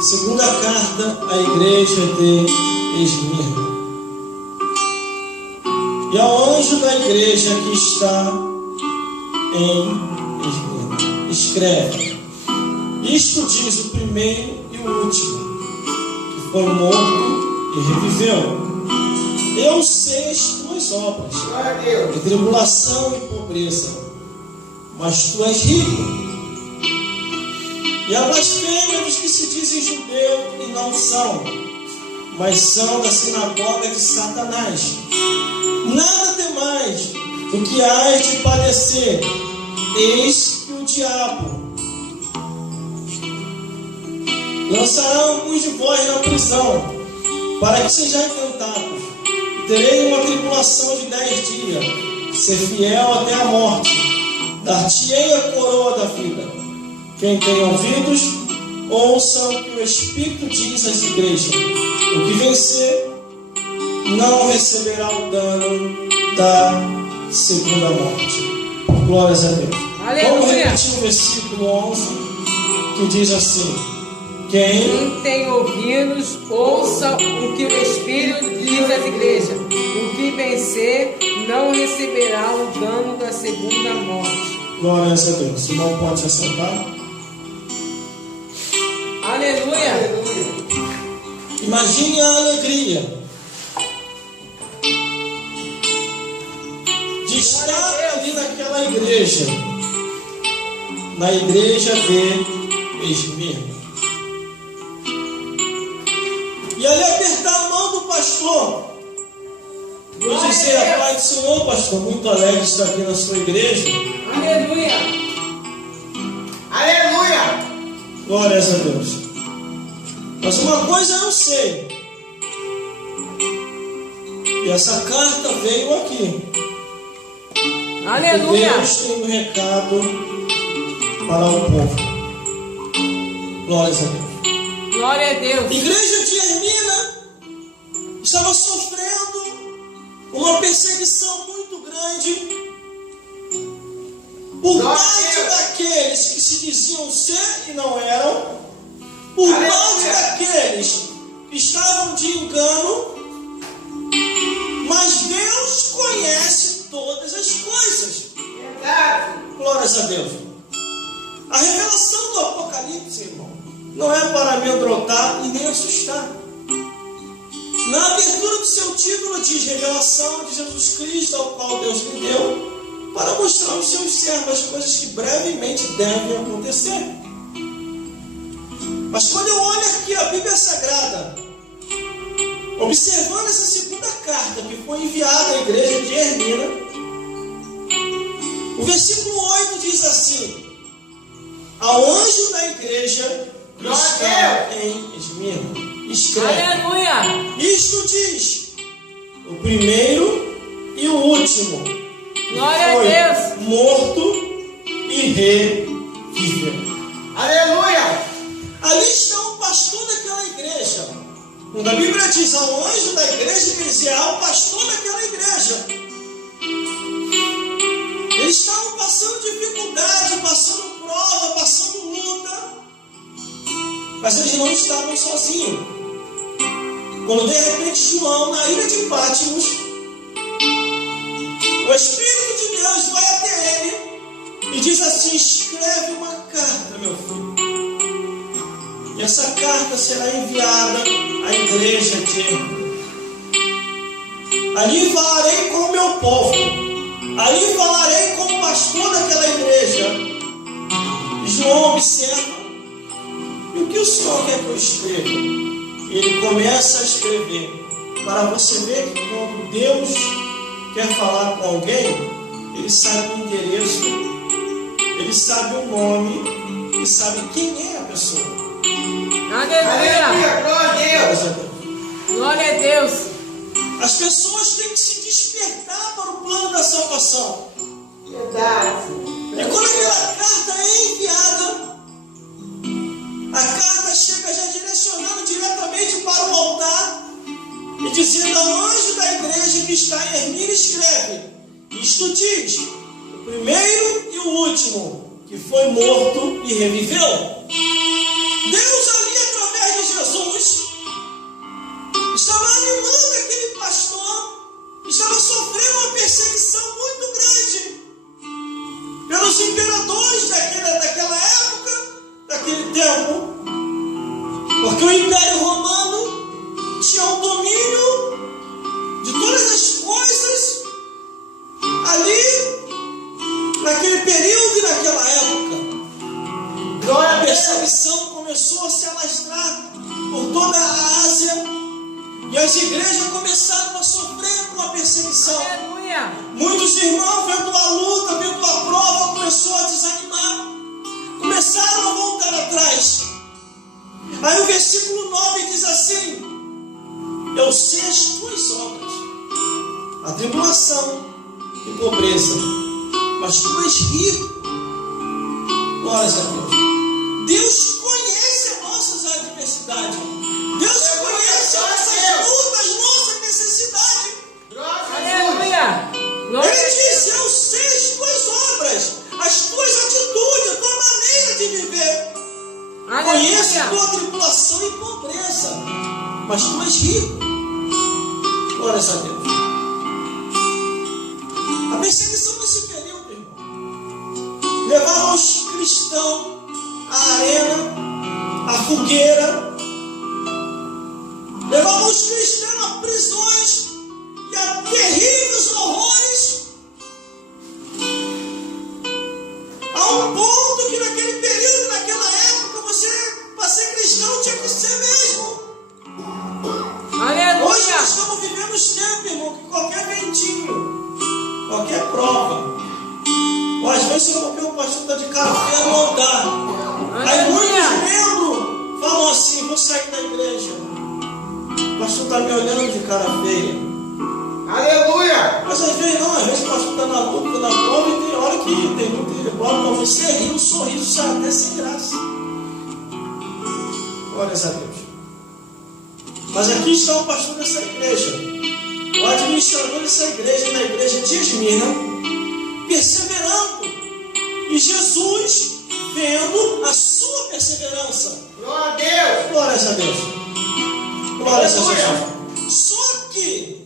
Segunda carta à igreja de Esmirna. E ao anjo da igreja que está em Esmirna, escreve: isto diz o primeiro e o último, que foi morto e reviveu. Eu sei as tuas obras, de tribulação e pobreza, mas tu és rico. E a blasfêmia dos que se dizem judeu e não são, mas são da sinagoga de Satanás. Nada temais do que hás de padecer. Eis que o diabo lançará alguns de vós na prisão, para que sejais tentados. E terei uma tribulação de 10 dias. Ser fiel até a morte. Dar-te-ei a coroa da vida. Quem tem ouvidos, ouça o que o Espírito diz às igrejas. O que vencer não receberá o dano da segunda morte. Glórias a Deus. Aleluia. Vamos repetir o versículo 11, que diz assim: Quem tem ouvidos, ouça o que o Espírito diz às igrejas. O que vencer não receberá o dano da segunda morte. Glórias a Deus. Irmão, pode se assentar. Aleluia. Imagine a alegria de estar ali naquela igreja, na igreja de Esmirna, e ali apertar a mão do pastor e dizer: a paz do Senhor, pastor, muito alegre de estar aqui na sua igreja. Aleluia. Aleluia. Glórias a Deus. Mas uma coisa eu sei, e essa carta veio aqui. Aleluia. Deus tem um recado para o povo. Glórias a Deus. Glória a Deus. A igreja de Esmirna estava sofrendo uma perseguição muito grande por parte daqueles que se diziam ser e não eram, por parte daqueles que estavam de engano, mas Deus conhece todas as coisas. Glórias a Deus. A revelação do Apocalipse, irmão, não é para amedrontar e nem assustar. Na abertura do seu título diz: revelação de Jesus Cristo, ao qual Deus lhe deu, para mostrar aos seus servos as coisas que brevemente devem acontecer. Mas quando eu olho aqui a Bíblia Sagrada, observando essa segunda carta que foi enviada à igreja de Esmirna, o versículo 8 diz assim: ao anjo da igreja que está em Esmirna, escreve: Aleluia. isto diz o primeiro e o último, Glória foi a Deus. morto e reviveu. Aleluia. Ali está o pastor daquela igreja. Quando a Bíblia diz ao anjo da igreja, quer dizer ao pastor daquela igreja. Eles estavam passando dificuldade, passando prova, passando luta, mas eles não estavam sozinhos. Quando de repente João, na ilha de Patmos, o Espírito de Deus vai até ele e diz assim: escreve uma carta, meu filho. E essa carta será enviada à igreja de Esmirna. Ali falarei com o meu povo. Ali falarei com o pastor daquela igreja. E João observa: e o que o Senhor quer que eu escreva? E ele começa a escrever, para você ver que quando Deus quer falar com alguém, ele sabe o endereço, ele sabe o nome e sabe quem é a pessoa. Aleluia. Glória a Deus. Glória a Deus. As pessoas têm que se despertar para o plano da salvação. Verdade. E quando aquela carta é enviada, a carta chega já direcionando diretamente para o altar e dizendo ao anjo da igreja que está em Esmirna, escreve: isto diz o primeiro e o último, que foi morto e reviveu. Deus ali, através Porque o Império Romano tinha o domínio de todas as coisas ali, naquele período e naquela época. Glória A a Deus. perseguição começou a se alastrar por toda a Ásia e as igrejas começaram a sofrer com a perseguição. Aleluia. Muitos irmãos, vendo a luta, vendo a prova, começou a desanimar, começaram a voltar atrás. Aí o versículo 9 diz assim: eu sei as tuas obras, a tribulação e pobreza, mas tu és rico. Glórias a Deus. Deus conhece as nossas adversidades. Deus conhece as nossas lutas, nossas necessidades. Aleluia. Glória Ele a diz: Deus. eu sei as tuas obras, as tuas atitudes, a tua maneira de viver. Conheço a Aleluia. tua tribulação e pobreza, mas tu és rico. Glórias a Deus. A perseguição nesse período, irmão, levava os cristãos à arena, à fogueira, levava os cristãos a prisões e a terríveis horrores, a um ponto que naquele período, naquela época, você, para ser cristão, tinha que ser mesmo. Hoje nós Aleluia. estamos vivendo os tempos, irmão, que qualquer ventinho, qualquer prova, ou às vezes só porque o pastor está de cara feia, não dá. Aí muitos membros falam assim: vou sair da igreja, o pastor está me olhando de cara feia. Aleluia. Mas às vezes não, às vezes o pastor está na luta, na prova, e tem hora que tem muito igual para você rir, o sorriso sai até sem graça. Glórias a Deus. Mas aqui está o pastor dessa igreja, o administrador dessa igreja, da igreja de Esmirna, perseverando, e Jesus vendo a sua perseverança. Glória a Deus. Glórias a Deus. Glórias a Aleluia. Jesus. Só que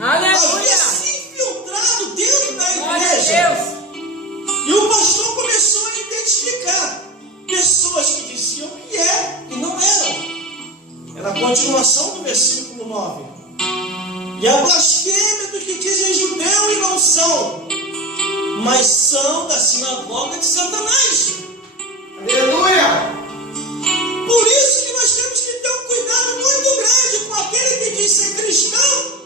havia Aleluia. se infiltrado dentro da Glória a igreja. Deus. E o pastor começou a identificar pessoas que diziam que é e não eram. Era a continuação do versículo 9. E a blasfêmia dos que dizem judeu e não são, mas são da sinagoga de Satanás. Aleluia. Por isso que nós temos que ter um cuidado muito grande com aquele que diz ser cristão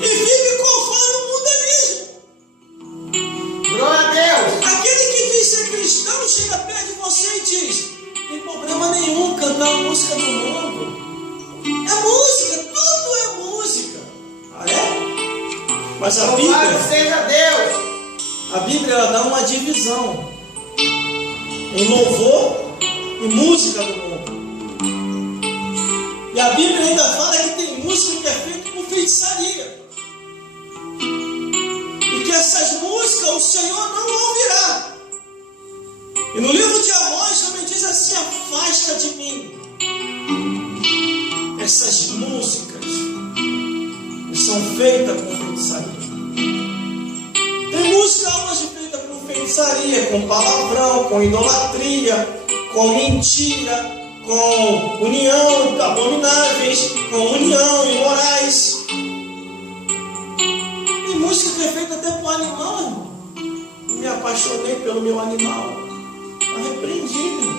e vive conforme o mundanismo. Glória a Deus. Aquele que diz ser cristão chega perto de você e diz: não tem problema nenhum cantar a música do mundo. É música, tudo é música. Ah, é? Mas a Louvado Bíblia, seja Deus. ela dá uma divisão em louvor e música do mundo. E a Bíblia ainda fala que tem música que é feita com feitiçaria. E que essas músicas o Senhor não ouvirá. E no livro de Amós também diz assim: afasta de mim essas músicas que são feitas com feitiçaria. Tem música hoje feita com feitiçaria, com palavrão, com idolatria, com mentira, com união abomináveis, com união imorais. Tem música que é feita até para o animal, irmão. Me apaixonei pelo meu animal. Arrepreendido.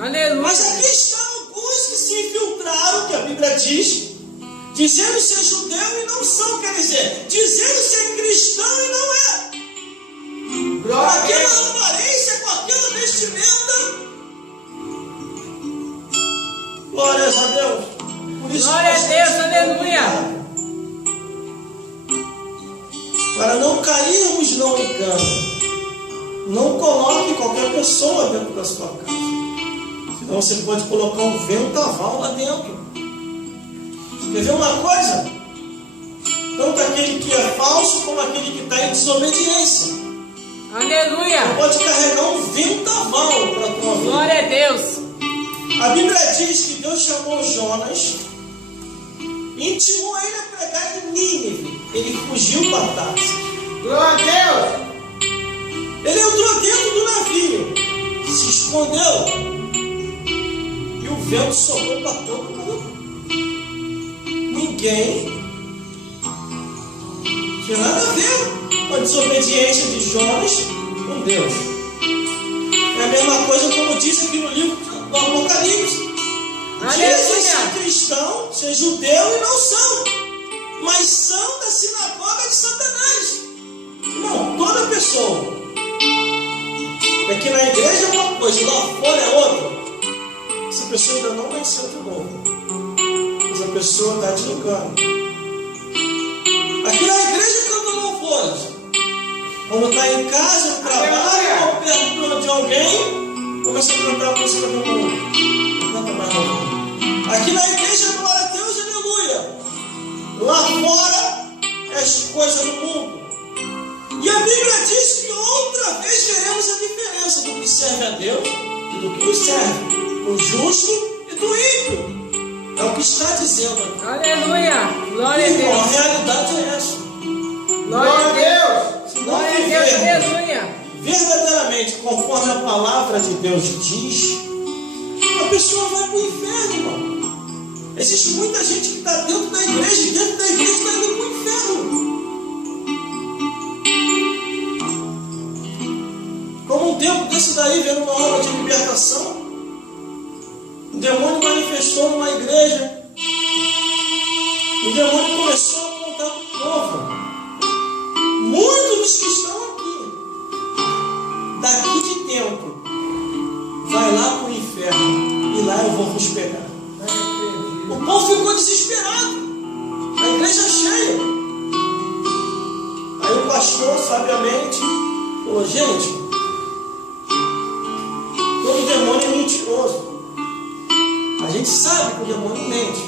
Aleluia. Mas aqui estão alguns que se infiltraram, que a Bíblia diz, dizendo ser judeu e não são, quer dizer, dizendo ser cristão e não é. Com Glória a aquela Deus. aparência, com aquela vestimenta. Glórias a Deus. Por isso Glória a nós Deus, temos que aleluia. cuidar. Para não cairmos no engano. Não coloque qualquer pessoa dentro da sua casa. Senão você pode colocar um ventaval lá dentro. Quer ver uma coisa? Tanto aquele que é falso como aquele que está em desobediência. Aleluia. Pode carregar um ventaval para a tua vida. Glória a Deus. A Bíblia diz que Deus chamou Jonas e intimou ele a pregar em Nínive. Ele fugiu para Tarsis. Glória a Deus. Ele entrou dentro do navio, se escondeu. E o vento soprou para todo mundo. Ninguém tinha nada a ver com a desobediência de Jonas com Deus. É a mesma coisa como diz aqui no livro do Apocalipse. Dizem ser cristão, ser judeu e não são, mas são da sinagoga de Satanás. Não, toda pessoa. Aqui na igreja é uma coisa, lá fora é outra. Essa pessoa ainda não nasceu de novo. Essa pessoa está te engano. Aqui na igreja canta louvores. Quando está em casa, no trabalho, ou perto de alguém, começa a cantar a música do mundo. Não canta mais louvor. Aqui na igreja, glória a Deus, aleluia. Lá fora é as coisas do mundo. E a Bíblia diz que outra vez veremos a diferença do que serve a Deus e do que nos serve, do justo e do ímpio. É o que está dizendo aqui. Aleluia! Glória a Deus! A realidade é essa. Glória a Deus! Se não Glória a Deus! vivermos Aleluia! verdadeiramente conforme a palavra de Deus diz, a pessoa vai para o inferno, irmão. Existe muita gente que está dentro da igreja e dentro da igreja está indo para o inferno. Como um tempo desse daí, vendo uma obra de libertação, o demônio manifestou numa igreja. O demônio começou a apontar para o povo. Muitos dos que estão aqui, daqui de tempo, vai lá para o inferno e lá eu vou vos pegar. O povo ficou desesperado. A igreja cheia. Aí o pastor, sabiamente, falou: gente, todo demônio é mentiroso. A gente sabe que o demônio mente.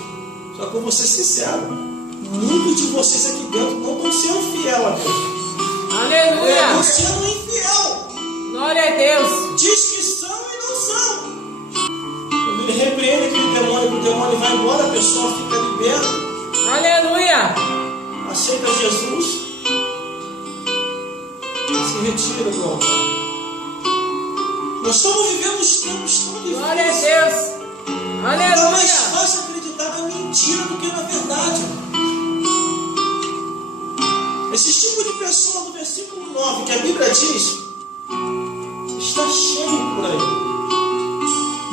Só que eu vou ser sincero, muitos de vocês aqui dentro não estão sendo fiel a Deus. Aleluia! Estão sendo infiel. Glória a Deus! Diz que são e não são. Quando ele repreende aquele demônio, que o demônio vai embora, a pessoa fica liberta. Aleluia! Aceita Jesus, se retira do altar. Nós estamos vivendo os tempos tão difíceis. Glória a Deus! É mais Aleluia! fácil acreditar na mentira do que na verdade. Esse tipo de pessoa, no versículo 9, que a Bíblia diz, está cheio por aí.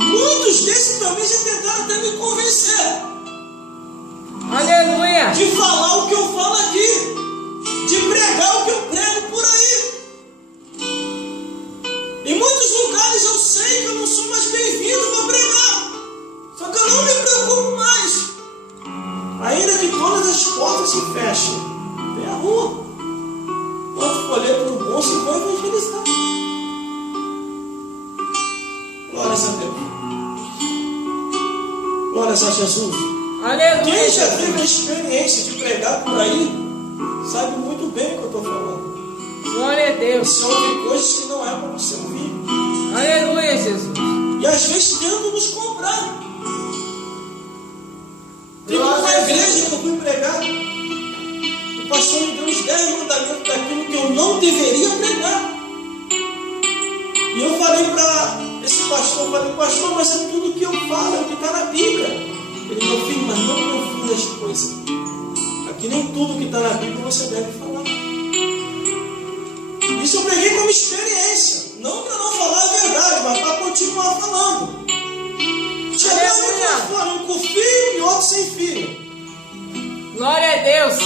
Muitos desses também já tentaram até me convencer Aleluia! de falar o que eu falo aqui, de pregar o que eu prego por aí. Em muitos lugares eu sei que eu não sou mais bem-vindo para pregar, só que eu não me preocupo mais. Ainda que todas as portas se fechem, vem a rua. Quanto folheto no bolso e vou evangelizar. Glórias a Deus. Glórias a Jesus. Aleluia! Quem já teve a experiência de pregar por aí, sabe muito bem o que eu estou falando. Glória a Deus! Você ouve coisas que não é para você ouvir. Aleluia, Jesus! E às vezes tentam nos comprar. Teve uma igreja que eu fui pregar, o pastor me deu os 10 mandamentos daquilo que eu não deveria pregar. E eu falei para esse pastor, pastor, mas é tudo que eu falo, é o que está na Bíblia. Ele, meu filho, mas não confie nas coisas. Aqui nem tudo que está na Bíblia você deve falar. Isso eu peguei como experiência, não para não falar a verdade, mas para continuar falando. Chegou um microfone, um com fio e outro sem fio. Glória a Deus!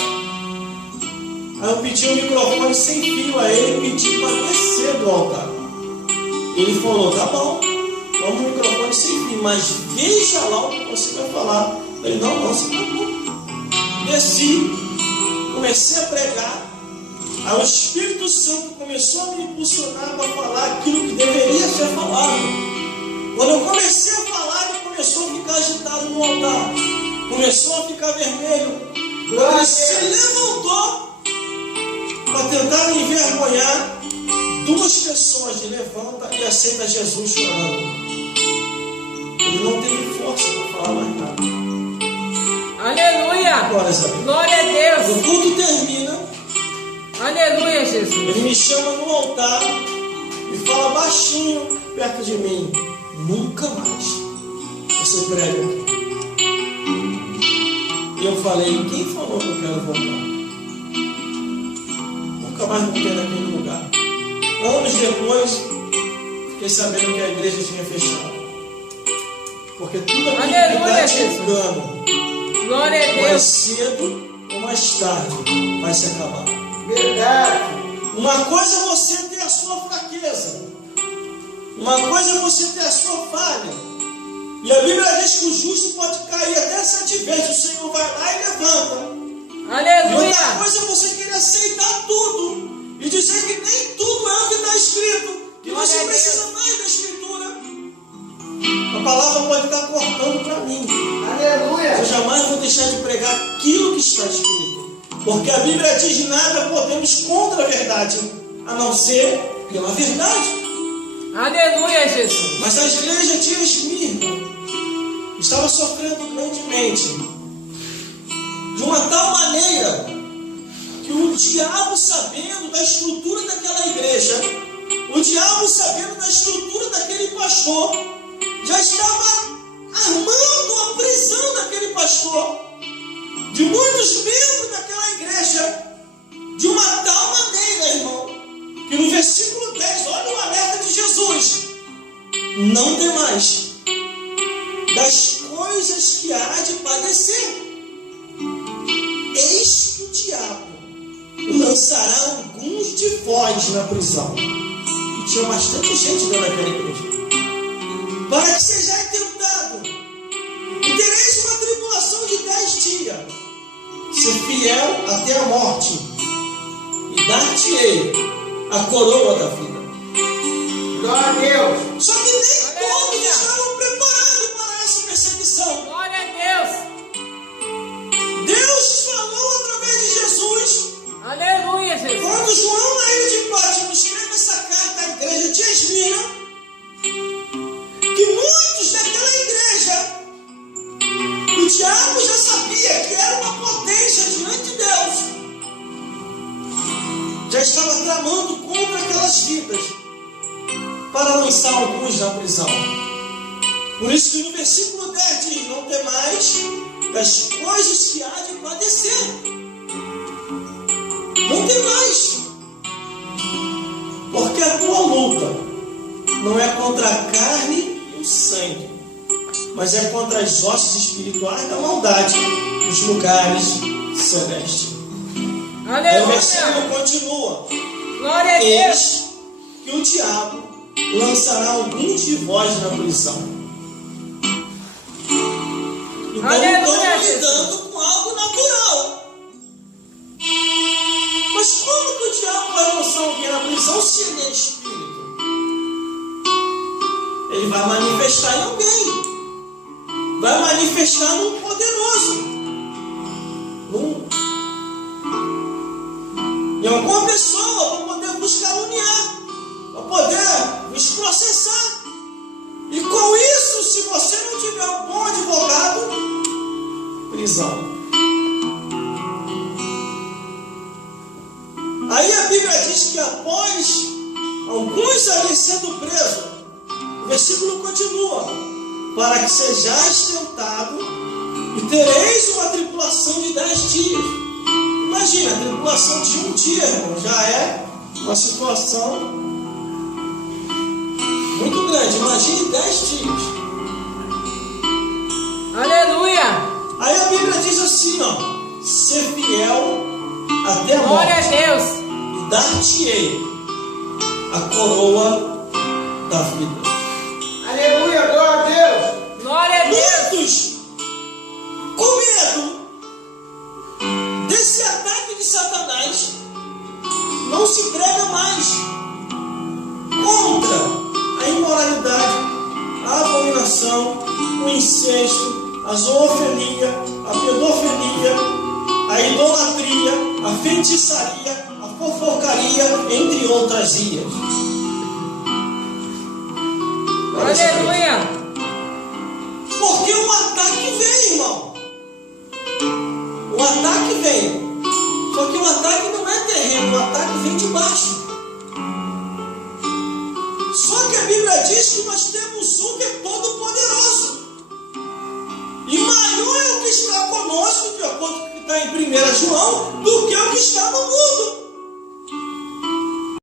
Aí eu pedi um microfone sem fio a ele e pedi para descer do altar. Ele falou: tá bom, toma um microfone sem fio, mas veja lá o que você vai falar. Eu falei: não, você tá bom. Desci, comecei a pregar. Aí o Espírito Santo começou a me impulsionar para falar aquilo que deveria ser falado. Quando eu comecei a falar, ele começou a ficar agitado no altar. Começou a ficar vermelho. Ele se levantou para tentar me envergonhar. Duas pessoas de levanta e aceita Jesus chorando. Ele não teve força para falar mais nada. Aleluia! Glória a Deus! O culto termina. Aleluia, Jesus! Ele me chama no altar e fala baixinho: perto de mim, nunca mais você prega aqui. E eu falei, quem falou que eu quero voltar? Nunca mais voltei naquele lugar. Anos depois, fiquei sabendo que a igreja tinha fechado. Porque tudo aquilo que está te engano, Glória a mais Deus. cedo ou mais tarde, vai se acabar. Verdade. Uma coisa é você ter a sua fraqueza. Uma coisa é você ter a sua falha. E a Bíblia diz que o justo pode cair até 7 vezes. O Senhor vai lá e levanta. E Aleluia. outra coisa é você querer aceitar tudo e dizer que nem tudo é o que está escrito, que você precisa mais da Escritura. A palavra pode estar cortando para mim. Aleluia. Eu jamais vou deixar de pregar aquilo que está escrito, porque a Bíblia diz: nada podemos contra a verdade, a não ser pela verdade. Aleluia, Jesus. Mas a igreja de Esmirna estava sofrendo grandemente, de uma tal maneira que o diabo, sabendo da estrutura daquela igreja, o diabo, sabendo da estrutura daquele pastor, já estava armando a prisão daquele pastor, de muitos membros daquela igreja, de uma tal maneira, irmão, que no versículo 10, olha o alerta de Jesus: não temais das coisas que há de padecer. Eis que o diabo lançará alguns de vós na prisão. E tinha bastante gente dentro daquela igreja. Para que sejais tentado, e tereis uma tribulação de 10 dias. Ser fiel até a morte, e dar-te-ei a coroa da vida. Glória a Deus. Só que nem todos estavam preparados para essa perseguição. Glória a Deus. Deus falou através de Jesus. Aleluia, Jesus. Quando João, na ilha de Patmos, escreve essa carta à igreja de Esmirna, que muitos daquela igreja, o diabo já sabia que era uma potência diante de Deus, já estava tramando contra aquelas vidas para lançar alguns na prisão. Por isso que no versículo 10 diz: não temais das coisas que há de padecer. Não temais, porque a tua luta não é contra a carne e o sangue, mas é contra as hostes espirituais da maldade nos lugares celestes. Aí o versículo continua: Glória a Deus. eis que o diabo lançará alguns de vós na prisão. Então Aleluia, estamos lidando com algo natural. Mas como que o diabo vai lançar alguém na prisão se ele é espírito? Ele vai manifestar em alguém. Vai manifestar num poderoso. Em alguma pessoa para poder vos caluniar, para poder vos processar. E com isso, se você não tiver um bom advogado, prisão. Aí a Bíblia diz que após alguns ali sendo presos, o versículo continua: para que sejais tentado e tereis uma tribulação de 10 dias. Imagina, a tribulação de um dia, irmão, já é uma situação muito grande. Imagine 10 dias. Aleluia. Aí a Bíblia diz assim, ó: ser fiel até a morte. Glória a Deus. E dar-te-ei a coroa da vida. Aleluia. Glória a Deus. Glória a Deus. Muitos, com medo desse ataque de Satanás, não se prega mais contra a imoralidade, a abominação, o incesto, a zoofilia, a pedofilia, a idolatria, a feitiçaria, a fofocaria, entre outras ias. Aleluia. Porque o ataque vem, irmão. O ataque vem. Só que o ataque não é terreno, o ataque vem de baixo. Só que a Bíblia diz que nós temos um que é todo poderoso. E maior é o que está conosco, de acordo com o que está em 1 João, do que o que está no mundo.